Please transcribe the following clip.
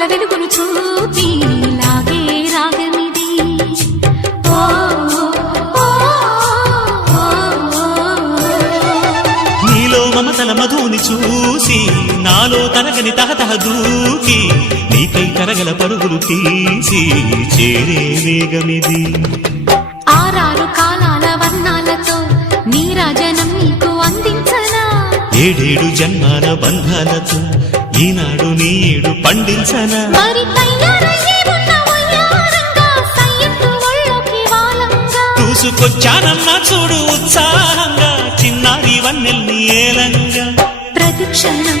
తలపుల వెలుగును చూపి లాగే రాగమిది. నీలో మమతల మధుని చూసి నాలో తరగని తహతహ దూకి నీకై తరగల పరుగులు తీసి చేరే వేగమిది. ఆరారు కాలాల వర్ణాలతో నీరాజనం నీకు అందించనా, ఏడేడు జన్మాల బంధాలతో ఈనాడు నీడు పండించనా. మరి తయారయ్యే ఉన్న వయ్యారంగా సయ్యత్తు ఒళ్ళోకి వాలంగా చూసుకొచ్చానమ్మా చూడు ఉత్సాహంగా చిన్నారి వన్నెల్ని ఏలంగా. ప్రతిక్షణం